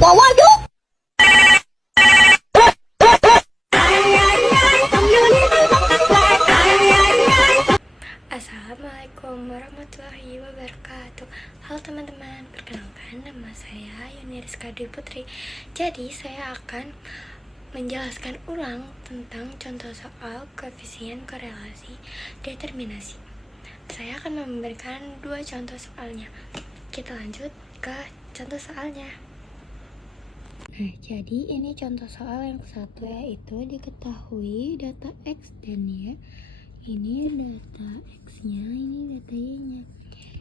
Assalamualaikum warahmatullahi wabarakatuh. Halo teman-teman, perkenalkan nama saya Yuni Rizka Dwi Putri. Jadi saya akan menjelaskan ulang tentang contoh soal koefisien korelasi determinasi. Saya akan memberikan 2 contoh soalnya. Kita lanjut ke contoh soalnya. Nah, jadi ini contoh soal yang satu, yaitu diketahui data X dan Y. Ini data X-nya, ini data Y-nya.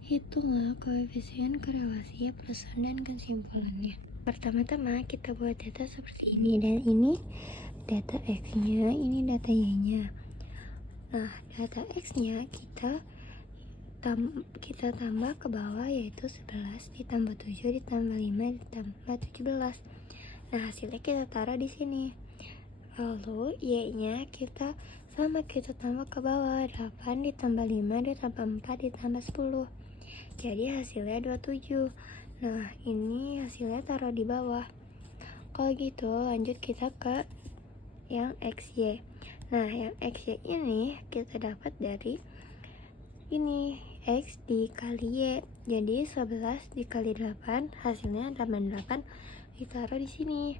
Hitunglah koefisien korelasi persamaan dan kesimpulannya. Pertama-tama kita buat data seperti ini, dan ini data X-nya, ini data Y-nya. Nah, data X-nya kita tambah ke bawah, yaitu 11 ditambah 7 ditambah 5 ditambah 17. Nah, hasilnya kita taruh di sini. Lalu Y-nya kita tambah ke bawah, 8 ditambah 5 ditambah 4 ditambah 10. Jadi hasilnya 27. Nah, ini hasilnya taruh di bawah. Kalau gitu lanjut kita ke yang XY. Nah, yang XY ini kita dapat dari ini, X dikali Y. Jadi 11 dikali 8 hasilnya 88, ditaruh di sini.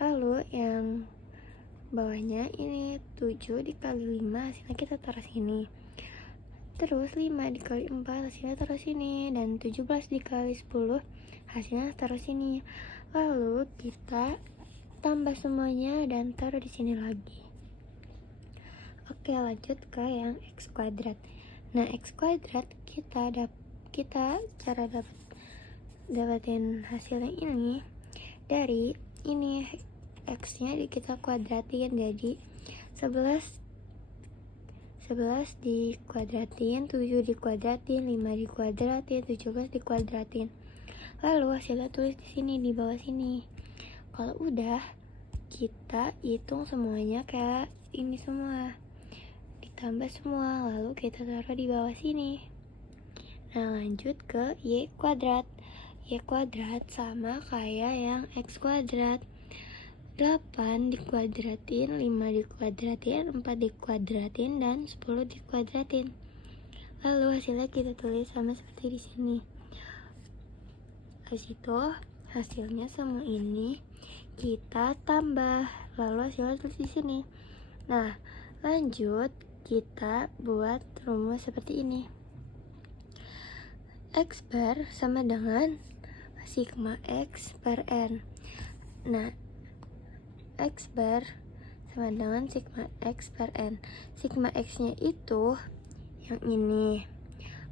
Lalu yang bawahnya ini 7 dikali 5 hasilnya kita taruh sini. Terus 5 dikali 4 hasilnya taruh sini, dan 17 dikali 10 hasilnya taruh sini. Lalu kita tambah semuanya dan taruh di sini lagi. Oke, lanjut ke yang X kuadrat. Nah, X kuadrat kita cara dapatin hasilnya ini dari ini, X-nya kita kuadratin, jadi 11 dikuadratin, 7 dikuadratin, 5 dikuadratin, 17 dikuadratin. Lalu hasilnya tulis di sini, di bawah sini. Kalau udah, kita hitung semuanya kayak ini semua, ditambah semua, lalu kita taruh di bawah sini. Nah, lanjut ke Y kuadrat. Y kuadrat sama kayak yang X kuadrat. 8 dikuadratin, 5 dikuadratin, 4 dikuadratin, dan 10 dikuadratin. Lalu hasilnya kita tulis sama seperti di sini. Habis itu hasilnya semua ini kita tambah, lalu hasilnya tulis di sini. Nah, lanjut kita buat rumus seperti ini. X bar sama dengan sigma X per N. Nah, X bar sama dengan sigma X per N. Sigma X-nya itu yang ini.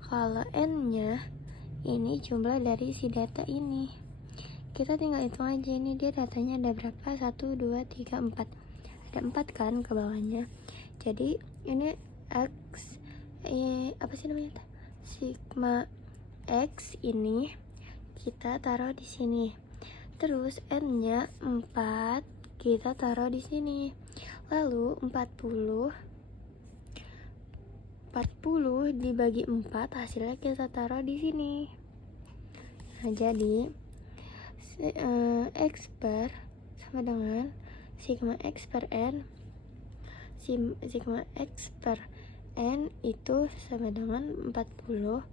Kalau N-nya ini jumlah dari si data ini. Kita tinggal hitung aja, ini dia datanya ada berapa? 1, 2, 3, 4. Ada 4 kan ke bawahnya. Jadi ini X, apa sih namanya? Sigma X ini kita taruh di sini. Terus N-nya 4 kita taruh di sini. Lalu 40 dibagi 4 hasilnya kita taruh di sini. Nah, jadi X bar sama dengan sigma X per N. Sigma X per N itu sama dengan 40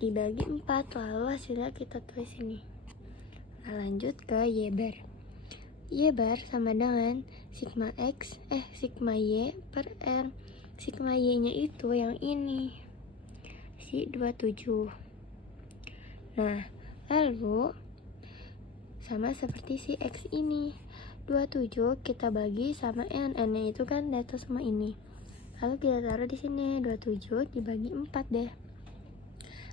dibagi 4, lalu hasilnya kita tulis ini. Nah, lanjut ke Y bar. Y bar sama dengan sigma Y per R. Sigma Y-nya itu yang ini, si 27. Nah, lalu sama seperti si X ini, 27 kita bagi sama N. N-nya itu kan data semua ini. Lalu kita taruh di sini, 27 dibagi 4 deh.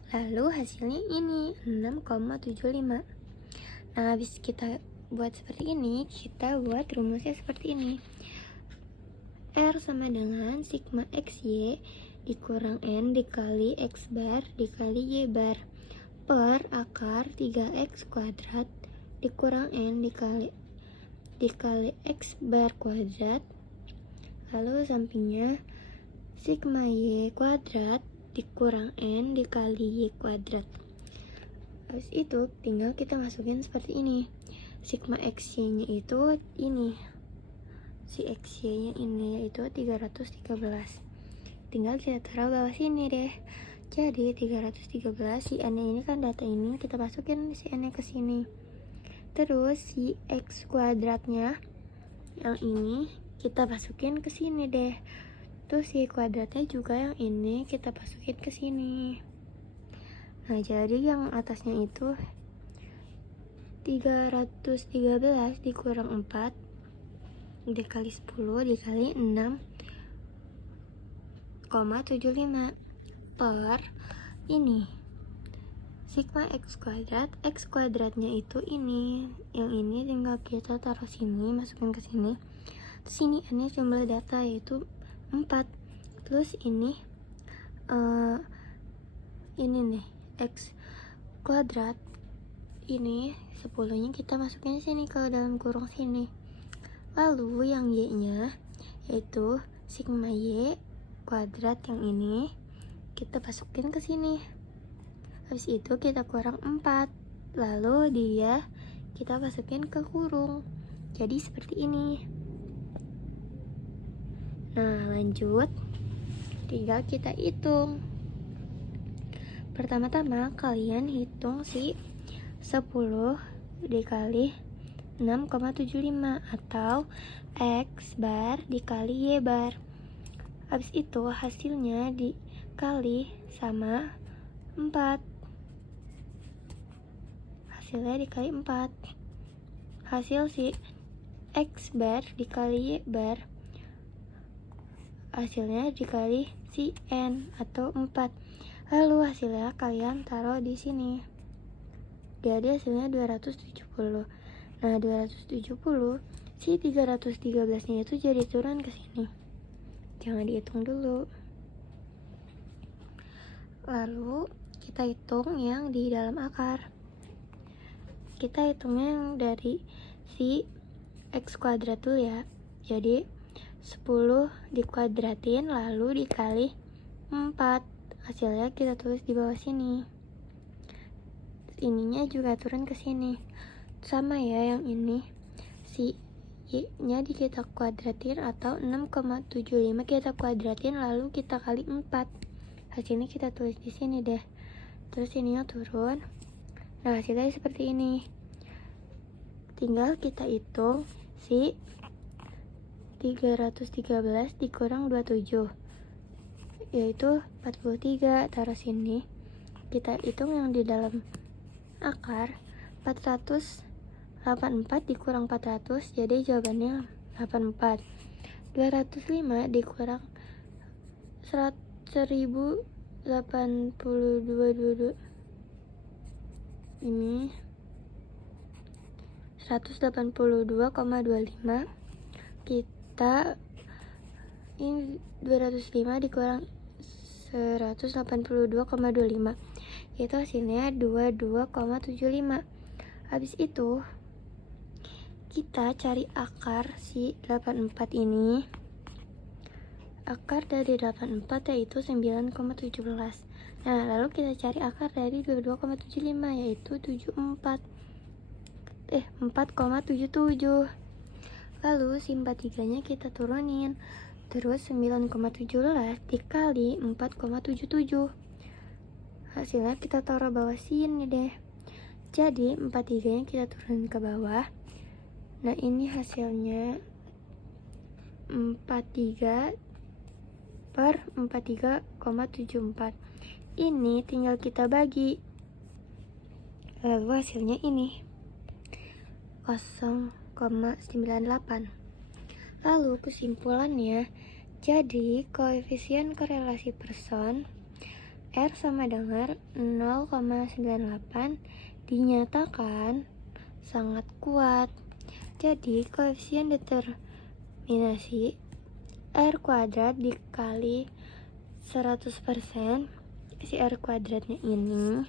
Lalu hasilnya ini 6,75. Nah, habis kita buat seperti ini, kita buat rumusnya seperti ini. R sama dengan sigma XY dikurang N dikali X bar dikali Y bar per akar 3X kuadrat dikurang N dikali X bar kuadrat, lalu sampingnya sigma Y kuadrat dikurang N dikali Y kuadrat. Habis itu tinggal kita masukin seperti ini. sigma XY nya itu ini, si XY nya ini yaitu 313. Tinggal kita taruh bawah sini deh. Jadi 313, si n ini kan data ini, kita masukin si n ke sini. Terus si x kuadratnya yang ini kita masukin ke sini deh. Terus si kuadratnya juga yang ini kita masukin ke sini. Nah, jadi yang atasnya itu 313 dikurang 4 dikali 10 dikali 6,75 per ini sigma x kuadratnya itu ini, yang ini tinggal kita taruh sini, masukin ke sini. Terus ini n jumlah data yaitu 4, terus ini nih x kuadrat ini 10 nya kita masukin sini ke dalam kurung sini. Lalu yang y nya yaitu sigma y kuadrat yang ini kita masukin ke sini. Habis itu kita kurang 4, lalu dia kita masukin ke kurung. Jadi seperti ini. Nah, lanjut, tinggal kita hitung. Pertama-tama kalian hitung si 10 dikali 6,75 atau x bar dikali y bar. Habis itu hasilnya dikali sama 4. Hasilnya dikali 4. Hasil si x bar dikali y bar, hasilnya dikali si n atau 4. Lalu hasilnya kalian taruh di sini. Jadi hasilnya 270. Nah, 270, si 313-nya itu jadi turun ke sini. Jangan dihitung dulu. Lalu kita hitung yang di dalam akar. Kita hitungnya yang dari si x kuadrat dulu ya. Jadi 10 dikuadratin lalu dikali 4. Hasilnya kita tulis di bawah sini. Ininya juga turun ke sini. Sama ya yang ini. Si y-nya kita kuadratin atau 6,75 kita kuadratin lalu kita kali 4. Hasilnya kita tulis di sini deh. Terus ininya turun. Nah, hasilnya seperti ini. Tinggal kita hitung si 313 dikurang 27 yaitu 43, taruh sini. Kita hitung yang di dalam akar. 484 dikurang 400, jadi jawabannya 84. 205 dikurang 1082 ini 182,25. Kita ini 205 dikurang 182,25, itu hasilnya 22,75. Habis itu kita cari akar si 84 ini. Akar dari 84 yaitu 9,17. Nah, lalu kita cari akar dari 22,75 yaitu 4,77. Lalu si 43-nya kita turunin. Terus 9,17 dikali 4,77. Hasilnya kita taruh bawah sini deh. Jadi 43-nya kita turunin ke bawah. Nah, ini hasilnya 43 per 43,74. Ini tinggal kita bagi. Lalu hasilnya ini 0,98. Lalu kesimpulannya, jadi koefisien korelasi person R sama dengan 0,98 dinyatakan sangat kuat. Jadi koefisien determinasi R kuadrat dikali 100%, si R kuadratnya ini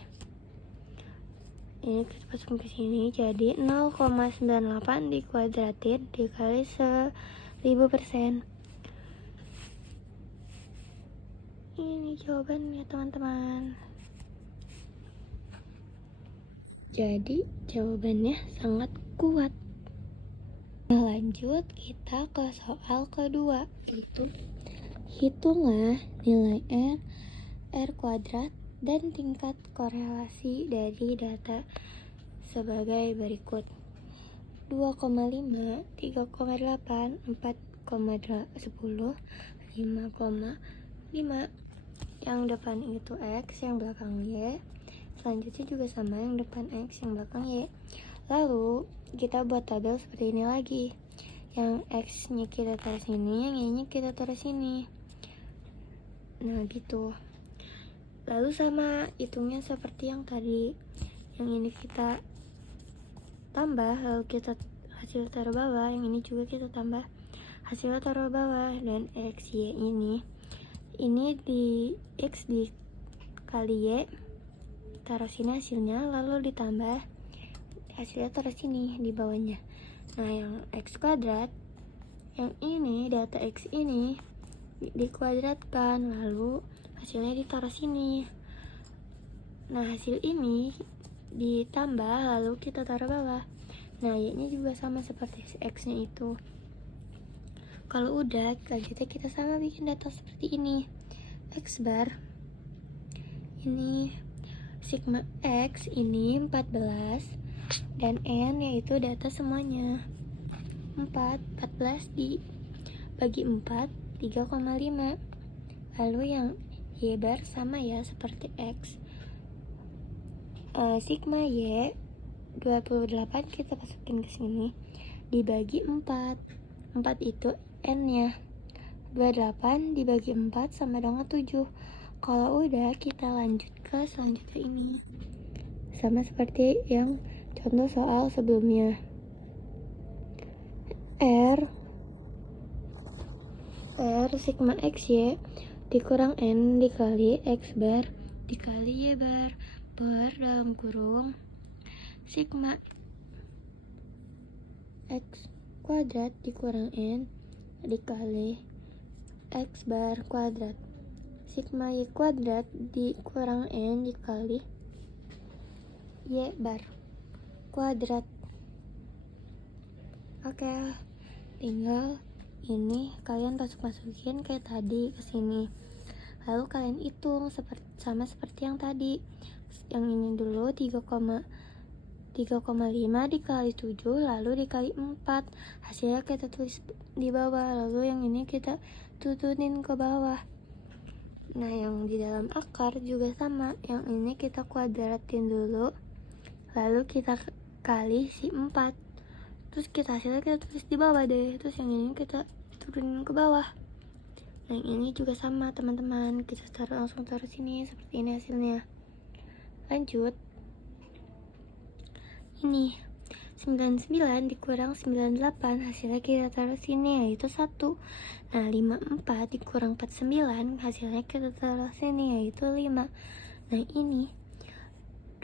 kita masukin ke sini, jadi 0,98 dikuadratin dikali 1000%. Ini jawabannya, teman-teman. Jadi jawabannya sangat kuat. Nah, lanjut kita ke soal kedua, yaitu hitunglah nilai R kuadrat dan tingkat korelasi dari data sebagai berikut: 2,5, 3,8, 4,10, 5,5. Yang depan itu X, yang belakang Y. Selanjutnya juga sama, yang depan X, yang belakang Y. Lalu kita buat tabel seperti ini lagi. Yang X-nya kita taruh sini, yang Y-nya kita taruh sini. Nah gitu. Lalu sama hitungnya seperti yang tadi. Yang ini kita tambah, lalu kita hasil taruh bawah. Yang ini juga kita tambah, hasil taruh bawah. Dan X, Y ini di X dikali Y, taruh sini hasilnya, lalu ditambah hasilnya taruh sini di bawahnya. Nah, yang X kuadrat, yang ini data X ini dikuadratkan, lalu hasilnya ditaruh sini. Nah, hasil ini ditambah, lalu kita taruh bawah. Nah, Y-nya juga sama seperti X-nya itu. Kalau udah, selanjutnya kita sama bikin data seperti ini. X bar ini sigma X ini 14 dan N yaitu data semuanya. 14 dibagi 4, 3,5. Lalu yang Y bar sama ya seperti X. Sigma Y 28 kita masukin ke sini dibagi 4. 4 itu N-nya. 28 dibagi 4 sama dengan 7. Kalau udah, kita lanjut ke selanjutnya ini. Sama seperti yang contoh soal sebelumnya. R sigma X Y dikurang N dikali X bar dikali Y bar per dalam kurung sigma X kuadrat dikurang N dikali X bar kuadrat sigma Y kuadrat dikurang N dikali Y bar kuadrat. Oke, tinggal ini kalian masukin kayak tadi ke sini. Lalu kalian hitung sama seperti yang tadi. Yang ini dulu 3,5 dikali 7 lalu dikali 4. Hasilnya kita tulis di bawah, lalu yang ini kita turunin ke bawah. Nah, yang di dalam akar juga sama. Yang ini kita kuadratin dulu, lalu kita kali si 4. Terus hasilnya kita tulis di bawah deh. Terus yang ini kita turunin ke bawah. Nah, yang ini juga sama teman-teman. Kita langsung taruh sini seperti ini hasilnya. Lanjut. Ini 99 dikurang 98, hasilnya kita taruh sini yaitu 1. Nah, 54 dikurang 49, hasilnya kita taruh sini yaitu 5. Nah, ini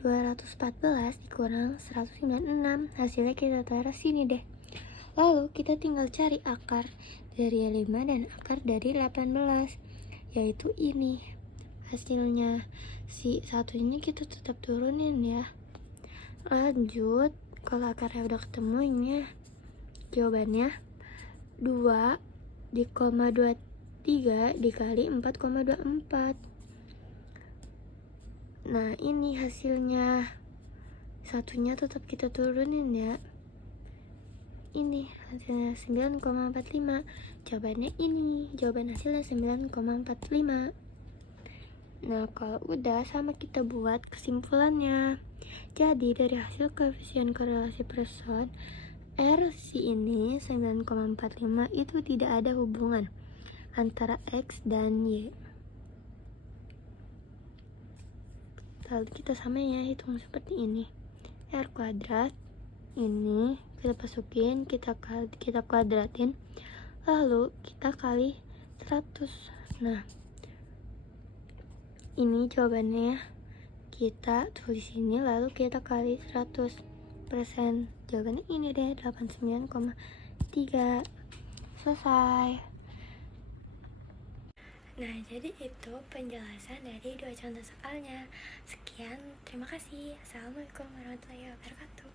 214 dikurang 196, hasilnya kita taruh sini deh. Lalu kita tinggal cari akar dari 5 dan akar dari 18, yaitu ini hasilnya. Si satunya kita tetap turunin ya. Lanjut, kalau akarnya udah ketemu ini ya, jawabannya 2,23 dikali 4,24. Nah, ini hasilnya. Satunya tetap kita turunin ya. Ini hasilnya 9,45. Jawabannya ini. Jawaban hasilnya 9,45. Nah, kalau udah sama kita buat kesimpulannya. Jadi dari hasil koefisien korelasi person RC ini 9,45 itu tidak ada hubungan antara X dan Y. Lalu kita samanya hitung seperti ini. R kuadrat ini kita masukin, kita kuadratin, lalu kita kali 100. Nah, ini jawabannya. Kita tulis ini lalu kita kali 100%. Jawabannya ini deh, 89,3. Selesai. Nah, jadi itu penjelasan dari 2 contoh soalnya. Sekian, terima kasih. Assalamualaikum warahmatullahi wabarakatuh.